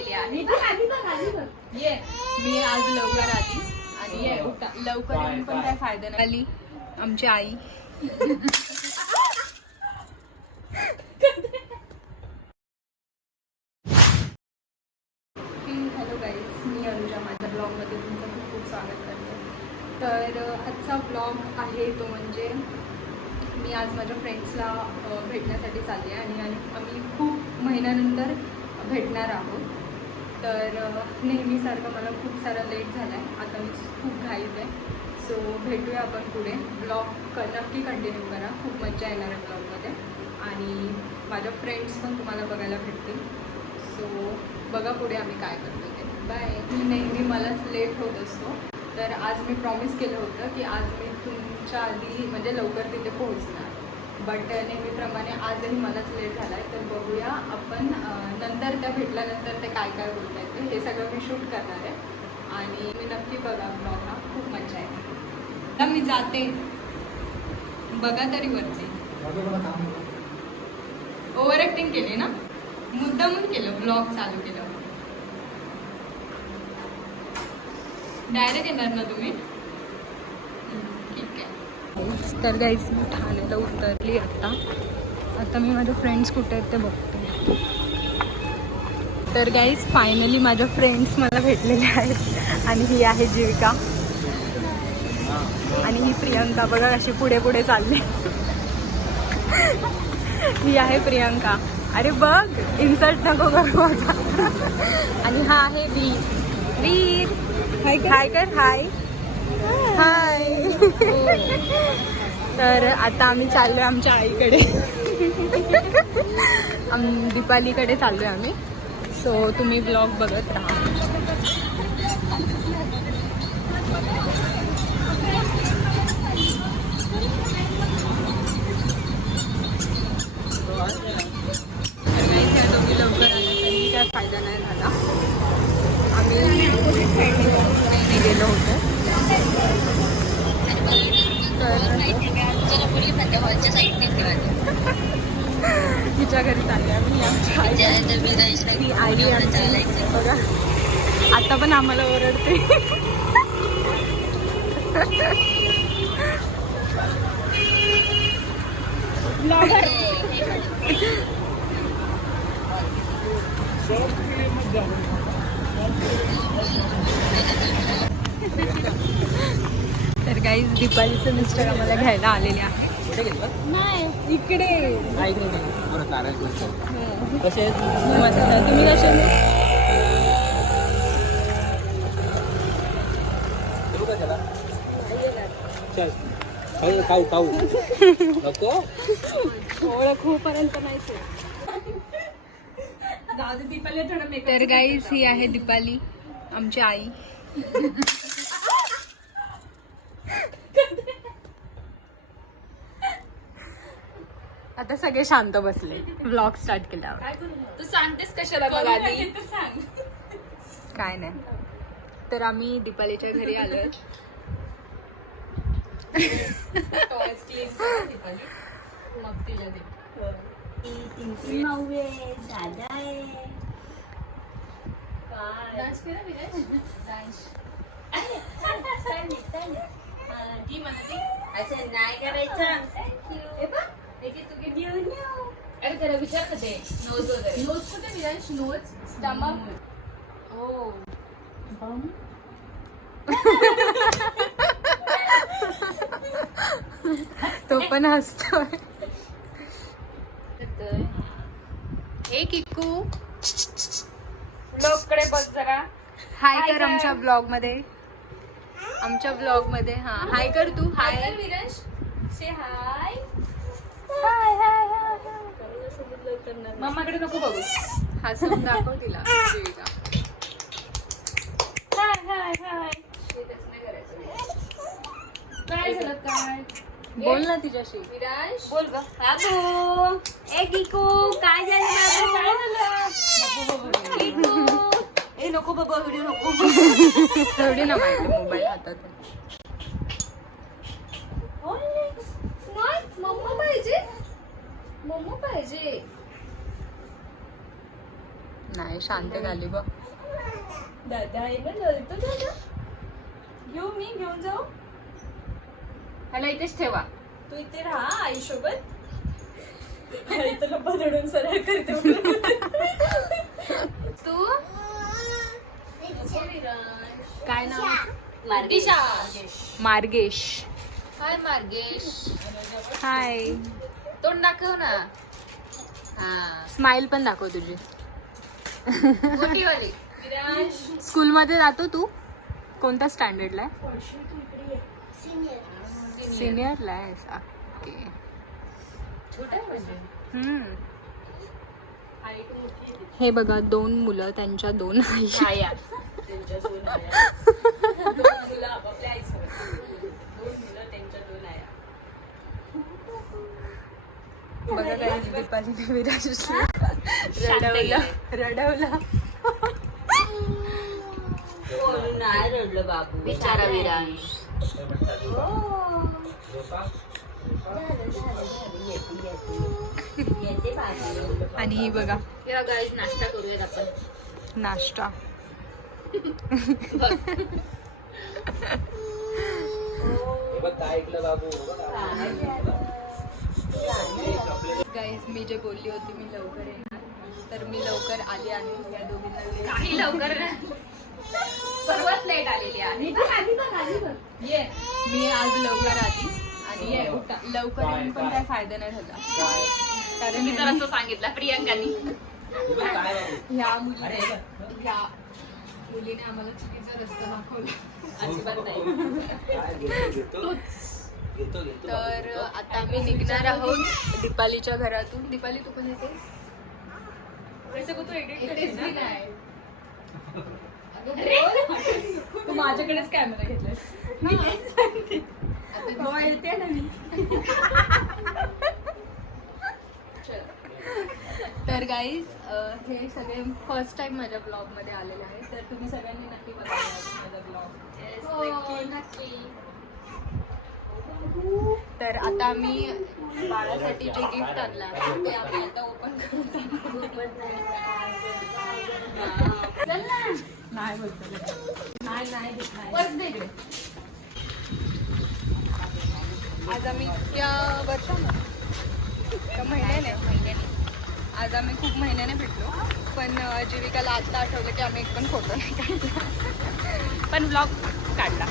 आलेली आहे. मी आज लवकर आली आणि लवकर येऊन पण काय फायदा नाही. आली आमची आई. हॅलो गाईज, मी अनुजा. माझ्या ब्लॉगमध्ये तुमचं खूप खूप स्वागत करते. तर आजचा ब्लॉग आहे तो म्हणजे मी आज माझ्या फ्रेंड्सला भेटण्यासाठी चालली आहे आणि आम्ही खूप महिन्यानंतर भेटणार आहोत. तर नेहमीसारखं मला खूप सारा लेट झाला आहे. आता मी खूप घाईत आहे. सो भेटूया आपण पुढे. ब्लॉग नक्की कंटिन्यू करा. खूप मजा येणार आहे ब्लॉगमध्ये आणि माझ्या फ्रेंड्स पण तुम्हाला बघायला भेटतील. सो बघा पुढे आम्ही काय करतो ते. बाय. मी नेहमी मलाच लेट होत असतो. तर आज मी प्रॉमिस केलं होतं की आज मी तुमच्या आधी म्हणजे लवकर तिथे पोहोचणार. बट नेहमीप्रमाणे आजही मलाच लेट झाला आहे. तर बघूया आपण नंतर त्या भेटल्यानंतर ते काय काय बोलत आहेत ते. हे सगळं मी शूट करणार आहे आणि मी नक्की बघा ब्लॉग. हा खूप मजा आहे. आता मी जाते. बघा तरी वरती. ओव्हर ॲक्टिंग केली ना, मुद्दामून केलं. ब्लॉग चालू केलं. डायरेक्ट येणार ना तुम्ही? ठीक आहे. तर गाईज मी ठाण्याला उतरली आता मी माझ्या फ्रेंड्स कुठे आहेत ते बघते. तर गाईज फायनली माझ्या फ्रेंड्स मला भेटलेले आहेत आणि ही आहे जीविका आणि ही प्रियंका. बघा अशी पुढे पुढे चालली. ही आहे प्रियंका. अरे बघ, इन्सल्ट नको करू माझा. आणि हा आहे वीर. हाय कर. हाय. तर आता आम्ही चाललोय आमच्या आईकडे. दीपालीकडे चाललोय आम्ही. सो तुम्ही ब्लॉग बघत राहा. लवकर आलं तरी काय फायदा नाही झाला. आम्ही गेलो होतो. तिच्या घरी चालले आम्ही. आमच्या आई आमची बघा आता पण आम्हाला ओरडते. तर गाईज दीपालीचं मिस्टर आम्हाला घ्यायला आलेले आहे. नाही इकडे. कसे मस्त. तुम्ही कसे? ओळख होईपर्यंत नाही. तर गाईज ही आहे दीपाली आमची आई. आता सगळे शांत बसले व्लॉग स्टार्ट केल्यावर. तू सांगतेस कशाला बघा आधी? काय नाही. तर आम्ही दीपालीच्या घरी आलोय. मग तिला दे. दादा आहे. डान्स केला विराज? डान्स. ती म्हणते असं नाही करायचं. अरे त्याला विचार कधी नोज वगैरे. नोज कुठे विराज? Knows stomach. हो. तो पण हसतोय. हे किक्कू लोकडे बघ जरा. हाय कर आमच्या ब्लॉग मध्ये. हा हाय कर तू. हाय विराज. से हाय. मम्माकडे नको बघू. हसून दाखव तिला जीविका. काय झालं काय? बोल ना तिच्याशी. विराज बोल ग. बाबू ए किकू काय झालं? ए नको बाबा व्हिडिओ नको. थोडी ना माहिती मोबाईल हातात. मम्मा पाहिजे. नाही शांत झाली बघ. दादा आहे ना लढतो दादा. घेऊ मी घेऊन जाऊ. ह्याला इथेच ठेवा. तू इथे राहा आईसोबत. आई तुला बदलून सरळ करते. तू काय नाव? मार्गेश. मार्गेश. हाय मार्गेश. हाय. तोंड दाखव ना. हा स्माइल पण दाखव तुझी. मोठीवाली. स्कूल मध्ये जातो तू? कोणत्या स्टँडर्डला आहे? सिनियरला आहेस. ओके. छोटा आहे म्हणजे. हे बघा 2 मुलं त्यांच्या 2 आई. आया. बघा काय दीपालीने विराजला रडवला. नाही रडलं बाबू. बिचारा विराज. येते बाबू. आणि ही बघा या गाईज नाश्ता करूयात आपण. नाश्ता. गाईज मी जे बोलली होती मी लवकर येणार, तर मी लवकर आली आहे. या दोघींना काही लवकर नाही. सर्वात लेट आलेली आहे. मी आज लवकर आली आणि लवकर येऊन पण काय फायदा नाही झाला. कारण तुम्ही जर असं सांगितलं प्रियंकानी. ह्या मुलीने आम्हाला चुकीचा रस्ता दाखवला. अजिबात नाही. तर आता आम्ही निघणार आहोत दीपालीच्या घरातून. दीपाली तू पण येतेस? तू माझ्याकडेच कॅमेरा घेतलास. आता येते ना मी. तर गाईज हे सगळे फर्स्ट टाइम माझ्या ब्लॉग मध्ये आलेले आहे, तर तुम्ही सगळ्यांनी नक्की बघायला माझा ब्लॉग. नक्की. तर आता आम्ही बाळासाठी जे गिफ्ट आणलं आहे ते आम्ही आता ओपन करून नाही बोलतो. नाही पर्स दे इकडे. आज आम्ही इतक्या वर्षाने महिन्याने आज आम्ही खूप महिन्याने भेटलो, पण जीविकाला आत्ता आठवलं की आम्ही एक पण फोटो नाही काढला. पण ब्लॉग काढला.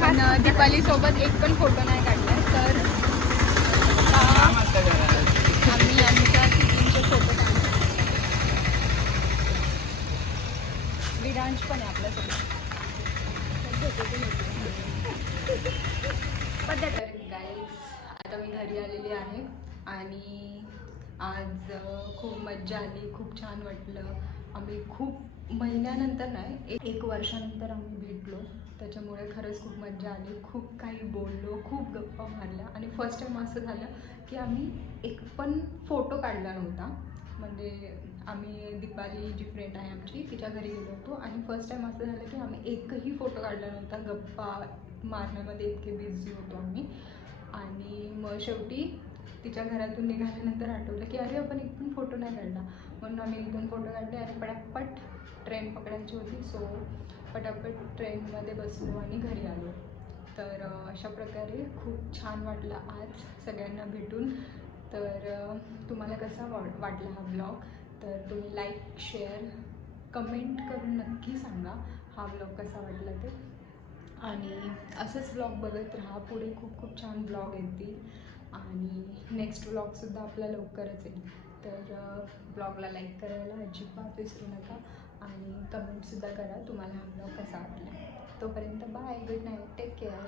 पण दीपाली सोबत एक पण फोटो नाही काढला. तर आम्ही आमच्या तिघींचे फोटो काढले. विरांश पण आहे आपल्यासोबत. गाईज आता मी घरी आलेली आहे आणि आज खूप मज्जा आली. खूप छान वाटलं. आम्ही खूप महिन्यानंतर नाही 1 वर्षानंतर आम्ही भेटलो, त्याच्यामुळे खरंच खूप मज्जा आली. खूप काही बोललो, खूप गप्पा मारल्या आणि फर्स्ट टाईम असं झालं की आम्ही एक पण फोटो काढला नव्हता. म्हणजे आम्ही दीपाली जी फ्रेंड आहे आमची तिच्या घरी गेलो होतो आणि फर्स्ट टाईम असं झालं की आम्ही एकही फोटो काढला नव्हता. गप्पा मारण्यामध्ये इतके बिझी होतो आम्ही. आणि मग शेवटी तिच्या घरातून निघाल्यानंतर आठवलं की अरे आपण एक पण फोटो नाही काढला, म्हणून आम्ही 2 फोटो काढले आणि पटापट ट्रेन पकडायची होती. सो पटापट ट्रेनमध्ये बसलो आणि घरी आलो. तर अशा प्रकारे खूप छान वाटलं आज सगळ्यांना भेटून. तर तुम्हाला कसा वाटला हा ब्लॉग, तर तुम्ही लाईक शेअर कमेंट करून नक्की सांगा हा ब्लॉग कसा वाटला ते. आणि असंच ब्लॉग बघत राहा. पुढे खूप खूप छान ब्लॉग येतील आणि नेक्स्ट ब्लॉगसुद्धा आपला लवकरच येईल. तर ब्लॉगला लाईक करायला अजिबात विसरू नका आणि कमेंटसुद्धा करा तुम्हाला हा ब्लॉग कसा वाटला. तोपर्यंत bye, good night, take care.